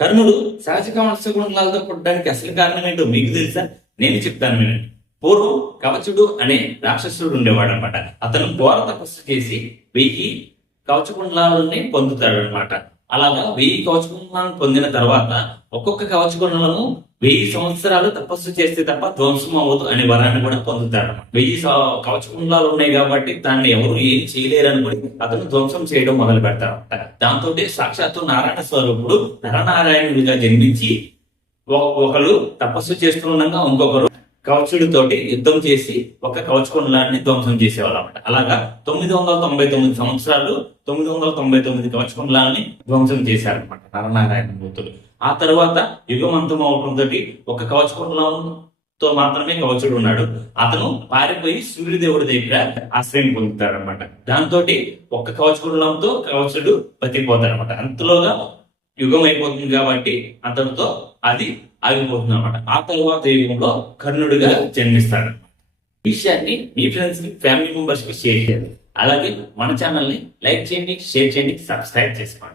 కర్ణుడు సహజ మత్స్యగుణాలతో పుట్టడానికి అసలు కారణం ఏంటో మీకు తెలుసా? నేను చెప్తాను వినండి. పూర్వం కవచుడు అనే రాక్షసుడు ఉండేవాడు అనమాట. అతను ఘోర తపస్సు చేసి 1000 కవచకుండలాలని పొందుతాడు అనమాట. అలాగా 1000 కవచకుండలాలను పొందిన తర్వాత ఒక్కొక్క కవచకుండలను 1000 సంవత్సరాలు తపస్సు చేస్తే తప్ప ధ్వంసం అవ్వదు అనే వరాన్ని కూడా పొందుతాడు. 1000 కవచకుండలాలు ఉన్నాయి కాబట్టి దాన్ని ఎవరు ఏం చేయలేరు అనుకుని అతను ధ్వంసం చేయడం మొదలు పెడతారన్నమాట. దాంతో సాక్షాత్తు నారాయణ స్వరూపుడు నరనారాయణుడిగా జన్మించి ఒకరు తపస్సు చేస్తుండగా ఇంకొకరు కవచుడితోటి యుద్ధం చేసి ఒక కవచకుండలాన్ని ధ్వంసం చేసేవాళ్ళు అనమాట. అలాగా 999 సంవత్సరాలు 999 కవచకుండలాన్ని ధ్వంసం చేశారనమాట నరనారాయణ మూర్తులు. ఆ తర్వాత యుగమంతం అవడంతో ఒక కవచకుండలంతో మాత్రమే కవచుడు ఉన్నాడు. అతను పారిపోయి సూర్యదేవుడి దగ్గర ఆశ్రయం పొందుతాడు అనమాట. దాంతో ఒక్క కవచకుండలంతో కవచుడు బతికిపోతాడు. అంతలోగా యుగం అయిపోతుంది కాబట్టి అతనితో అది ఆగిపోతుంది అనమాట. ఆ తర్వాత యుగంలో కర్ణుడిగా జన్మిస్తాడు. ఈ విషయాన్ని మీ ఫ్రెండ్స్ కి, ఫ్యామిలీ మెంబర్స్ కి షేర్ చేయండి. అలాగే మన ఛానల్ ని లైక్ చేయండి, షేర్ చేయండి, సబ్స్క్రైబ్ చేసుకోండి.